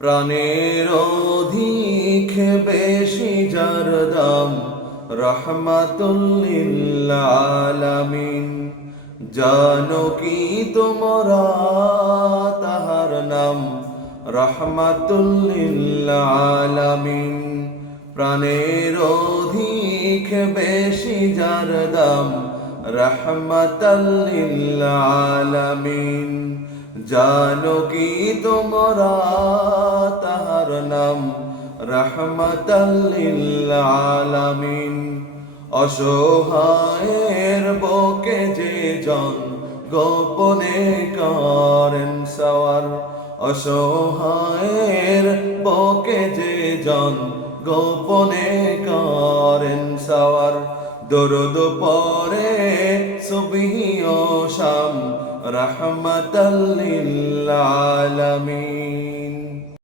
প্রাণের অধিক বেশি যার দাম, রহমাতুল লিল আলামিন। জানো কি তোমরা তাহার নাম, রহমাতুল লিল আলামিন। প্রাণের অধিক বেশি যার দাম, রহমাতুল লিল আলামিন। জানো কি তোমরা তাহার নাম, রহমাতুল লিল আলামিন। অসহায়ের বুকে যে জন গোপনে করেন সওয়ার, অসহায়ের বুকে যে জন গোপনে করেন সওয়ার। দরুদ পড়ে সুবহি ও শাম, রহমাতুল লিল আলামিন।